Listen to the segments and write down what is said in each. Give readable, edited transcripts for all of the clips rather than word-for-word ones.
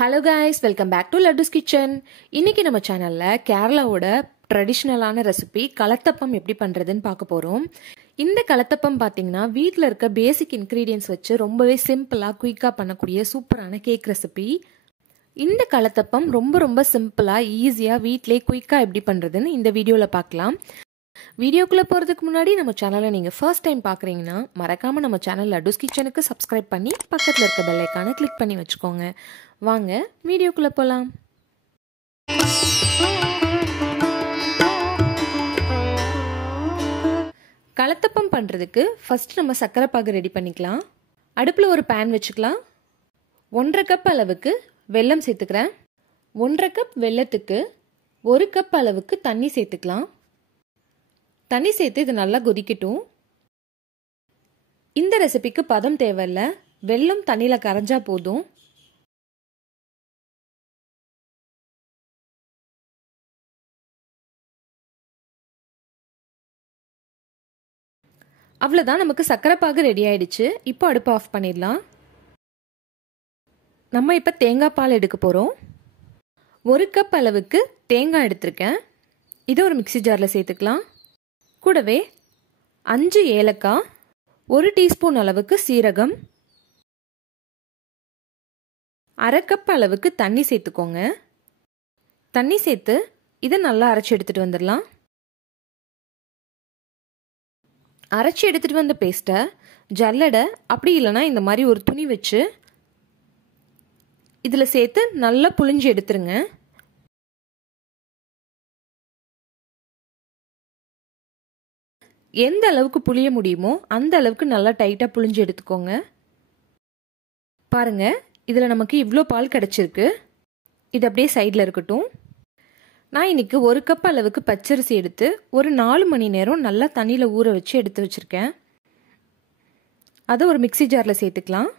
Hello guys, welcome back to Laddu's Kitchen. இன்னைக்கு நம்ம சேனல்ல கேரளாவோட ட்ரெடிஷனலான ரெசிபி கலத்தப்பம் எப்படி பண்றதுன்னு பார்க்க போறோம். இந்த கலத்தப்பம் பாத்தீங்கன்னா வீட்ல இருக்க பேசிக் இன்கிரீடியன்ட்ஸ் வச்சு ரொம்பவே சிம்பிளா குயிக்கா பண்ணக்கூடிய சூப்பரான கேக் ரெசிபி. இந்த கலத்தப்பம் ரொம்ப சிம்பிளா ஈஸியா வீட்லயே குயிக்கா எப்படி பண்றதுன்னு இந்த வீடியோல பார்க்கலாம். வீடியோக்குள்ள போறதுக்கு முன்னாடி நம்ம சேனலை நீங்க ஃபர்ஸ்ட் டைம் பாக்குறீங்கன்னா மறக்காம நம்ம சேனல் லட்டூஸ் கிச்சனுக்கு சப்ஸ்கிரைப் பண்ணி பக்கத்துல இருக்க பெல் ஐகானை கிளிக் பண்ணி வச்சுக்கோங்க. வாங்க வீடியோக்குள்ள போலாம். கலத்தப்பம் பண்றதுக்கு ஃபர்ஸ்ட் நம்ம சக்கரை பாகு ரெடி பண்ணிக்கலாம். அடுப்புல ஒரு பேன் வச்சுக்கலாம். 1.5 கப் அளவுக்கு வெல்லம் சேர்த்துக்கிறேன். 1.5 கப் வெல்லத்துக்கு 1 கப் அளவுக்கு தண்ணி சேர்த்துக்கலாம். தண்ணி சேர்த்து இது நல்லா கொதிக்கட்டும். இந்த ரெசிபிக்கு பதம் தேவையில்ல, வெல்லம் தண்ணியில கரைஞ்சா போதும். அவ்வளவுதான், நமக்கு சக்கரை பாகு ரெடி ஆயிடுச்சு. இப்போ அடுப்பு ஆஃப் பண்ணிடலாம். நம்ம இப்ப தேங்காய் பால் எடுக்க போறோம். 1 கப் அளவுக்கு தேங்காய் எடுத்திருக்கேன். இதை ஒரு மிக்ஸி ஜார்ல சேர்த்துக்கலாம். கூடவே 5 ஏலக்காய், 1 டீஸ்பூன் அளவுக்கு சீரகம், 1/2 கப் அளவுக்கு தண்ணி சேர்த்துக்கோங்க. தண்ணி சேர்த்து இதை நல்லா அரைச்சி எடுத்துட்டு வந்துடலாம். அரைச்சி எடுத்துட்டு வந்த பேஸ்ட்டை ஜல்லடை அப்படி இல்லைன்னா இந்த மாதிரி ஒரு துணி வச்சு இதில் சேர்த்து நல்லா புழிஞ்சு எடுத்துருங்க. எந்த அளவுக்கு புளிய முடியுமோ அந்த அளவுக்கு நல்லா டைட்டா புளிஞ்சு எடுத்துக்கோங்க. பாருங்க, இதுல நமக்கு இவ்ளோ பால் கிடைச்சிருக்கு. இது அப்படியே சைட்ல இருக்கட்டும். நான் இன்னைக்கு 1 கப் அளவுக்கு பச்சரிசி எடுத்து ஒரு 4 மணி நேரம் நல்லா தண்ணியில ஊற வச்சு எடுத்து வச்சிருக்கேன். அதை ஒரு மிக்ஸி ஜார்ல சேர்த்துக்கலாம்.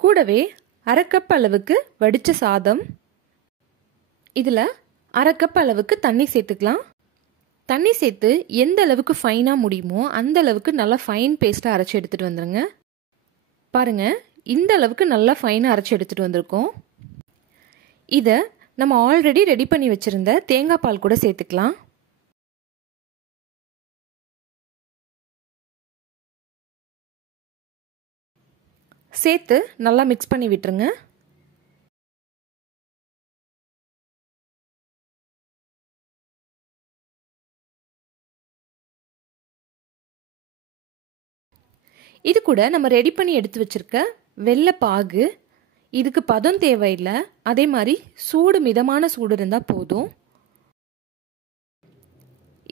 கூடவே 1/2 கப் அளவுக்கு வடிச்ச சாதம், இதுல 1/2 கப் அளவுக்கு தண்ணி சேர்த்துக்கலாம். தண்ணி சேர்த்து எந்த அளவுக்கு ஃபைனா முடியுமோ அந்த அளவுக்கு நல்லா ஃபைன் பேஸ்டா அரைச்சி எடுத்துட்டு வந்துருங்க. பாருங்க, இந்த அளவுக்கு நல்லா ஃபைனா அரைச்சி எடுத்துட்டு வந்திருக்கோம். இதை நம்ம ஆல்ரெடி ரெடி பண்ணி வச்சிருந்த தேங்காய் பால் கூட சேர்த்துக்கலாம். சேர்த்து நல்லா மிக்ஸ் பண்ணி விட்டுருங்க. இது கூட நம்ம ரெடி பண்ணி எடுத்து வச்சிருக்க வெள்ளை பாகு, இதுக்கு பதம் தேவையில்லை. அதே மாதிரி சூடு மிதமான சூடு இருந்தால் போதும்.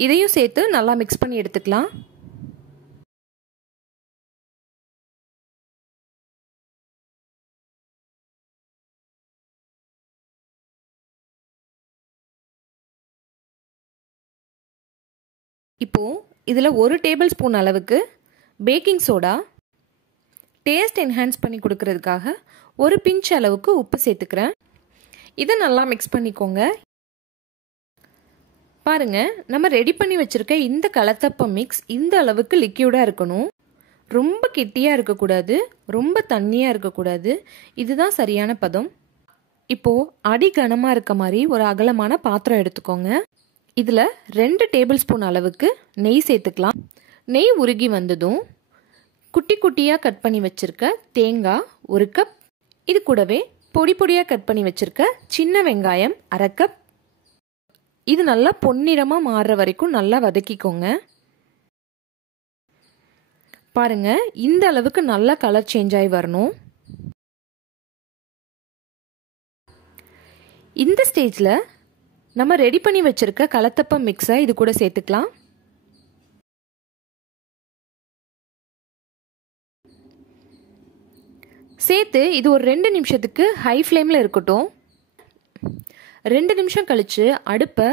இதையும் சேர்த்து நல்லா மிக்ஸ் பண்ணி எடுத்துக்கலாம். இப்போ இதில் 1 டேபிள் ஸ்பூன் அளவுக்கு பேக்கிங் சோடா, டேஸ்ட் என்ஹான்ஸ் பண்ணி கொடுக்கறதுக்காக 1 பிஞ்ச் அளவுக்கு உப்பு சேர்த்துக்கிறேன். இதை நல்லா மிக்ஸ் பண்ணிக்கோங்க. பாருங்க, நம்ம ரெடி பண்ணி வச்சிருக்க இந்த கலத்தப்பம் மிக்ஸ் இந்த அளவுக்கு லிக்யூடா இருக்கணும். ரொம்ப கெட்டியா இருக்கக்கூடாது, ரொம்ப தண்ணியா இருக்கக்கூடாது. இதுதான் சரியான பதம். இப்போ அடி கனமா இருக்க மாதிரி ஒரு அகலமான பாத்திரம் எடுத்துக்கோங்க. இதுல 2 டேபிள் ஸ்பூன் அளவுக்கு நெய் சேர்த்துக்கலாம். நெய் உருகி வந்ததும் குட்டி குட்டியா கட் பண்ணி வச்சிருக்க தேங்காய் 1 கப், இது கூடவே பொடி பொடியா கட் பண்ணி வச்சிருக்க சின்ன வெங்காயம் 1/2 கப். இது நல்லா பொன்னிறமா மாறுற வரைக்கும் நல்லா வதக்கிக்கோங்க. பாருங்க, இந்த அளவுக்கு நல்லா கலர் சேஞ்ச் ஆகி வரணும். இந்த ஸ்டேஜ்ல நம்ம ரெடி பண்ணி வச்சிருக்க கலத்தப்பம் மிக்ஸை இது கூட சேர்த்துக்கலாம். சேர்த்து இது ஒரு 2 நிமிஷத்துக்கு ஹை ஃப்ளேமில் இருக்கட்டும். 2 நிமிஷம் கழிச்சு அடுப்பை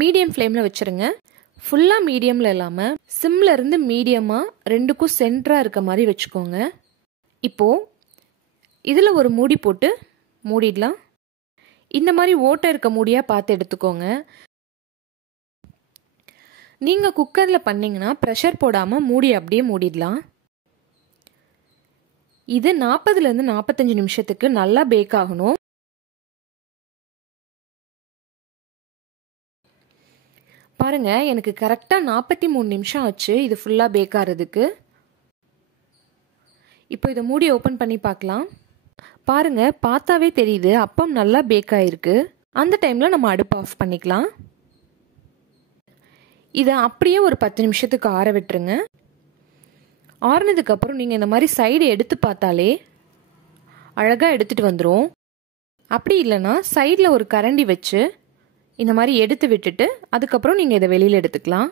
மீடியம் ஃப்ளேமில் வச்சுருங்க. ஃபுல்லாக மீடியமில் இல்லாமல் சிம்மில் இருந்து மீடியமாக 2க்கும் சென்டராக இருக்க மாதிரி வச்சுக்கோங்க. இப்போது இதில் ஒரு மூடி போட்டு மூடிடலாம். இந்த மாதிரி ஓட்டை இருக்க மூடியாக பார்த்து எடுத்துக்கோங்க. நீங்கள் குக்கரில் பண்ணிங்கன்னா ப்ரெஷர் போடாமல் மூடி அப்படியே மூடிடலாம். இது 40லேருந்து 45 நிமிஷத்துக்கு நல்லா பேக் ஆகணும். பாருங்க, எனக்கு கரெக்டாக 43 நிமிஷம் ஆச்சு இது ஃபுல்லாக பேக் ஆகிறதுக்கு. இப்போ இதை மூடி ஓப்பன் பண்ணி பார்க்கலாம். பாருங்க, பார்த்தாவே தெரியுது அப்பம் நல்லா பேக் ஆகிருக்கு. அந்த டைமில் நம்ம அடுப்பு ஆஃப் பண்ணிக்கலாம். இதை அப்படியே ஒரு 10 நிமிஷத்துக்கு ஆற விட்டுருங்க. ஆறுனதுக்கப்புறம் நீங்கள் இந்த மாதிரி சைடு எடுத்து பார்த்தாலே அழகாக எடுத்துகிட்டு வந்துடும். அப்படி இல்லைன்னா சைடில் ஒரு கரண்டி வச்சு இந்த மாதிரி எடுத்து விட்டுட்டு அதுக்கப்புறம் நீங்கள் இதை வெளியில் எடுத்துக்கலாம்.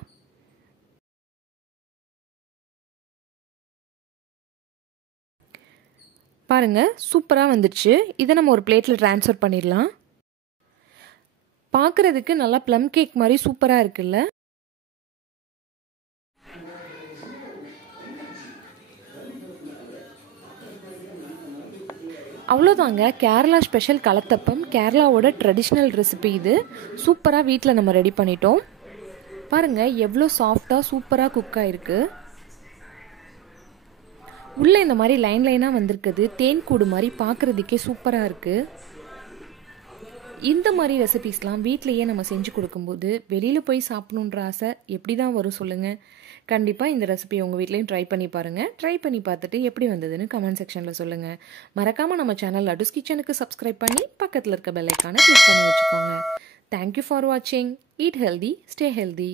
பாருங்க, சூப்பராக வந்துடுச்சு. இதை நம்ம ஒரு பிளேட்டில் ட்ரான்ஸ்ஃபர் பண்ணிடலாம். பார்க்குறதுக்கு நல்லா ப்ளம் கேக் மாதிரி சூப்பராக இருக்குல்ல? அவ்வளோதாங்க, கேரளா ஸ்பெஷல் கலத்தப்பம். கேரளாவோட ட்ரெடிஷ்னல் ரெசிபி இது. சூப்பராக வீட்டில் நம்ம ரெடி பண்ணிட்டோம். பாருங்கள், எவ்வளோ சாஃப்டாக சூப்பராக குக் ஆகிருக்கு. உள்ளே இந்த மாதிரி லைன் லைனாக வந்திருக்குது. தேன் கூடு மாதிரி பார்க்குறதுக்கே சூப்பராக இருக்குது. இந்த மாதிரி ரெசிபீஸ்லாம் வீட்டிலையே நம்ம செஞ்சு கொடுக்கும்போது வெளியில் போய் சாப்பிடணுன்ற ஆசை எப்படி தான் வரும் சொல்லுங்கள்? கண்டிப்பாக இந்த ரெசிபி உங்கள் வீட்லேயும் ட்ரை பண்ணி பாருங்கள். ட்ரை பண்ணி பார்த்துட்டு எப்படி வந்ததுன்னு கமெண்ட் செக்ஷனில் சொல்லுங்கள். மறக்காமல் நம்ம சேனல் லட்டுஸ் கிச்சனுக்கு சப்ஸ்கிரைப் பண்ணி பக்கத்தில் இருக்க பெல் ஐக்கானை கிளிக் பண்ணி வச்சுக்கோங்க. தேங்க்யூ ஃபார் வாட்சிங். Eat healthy, stay healthy.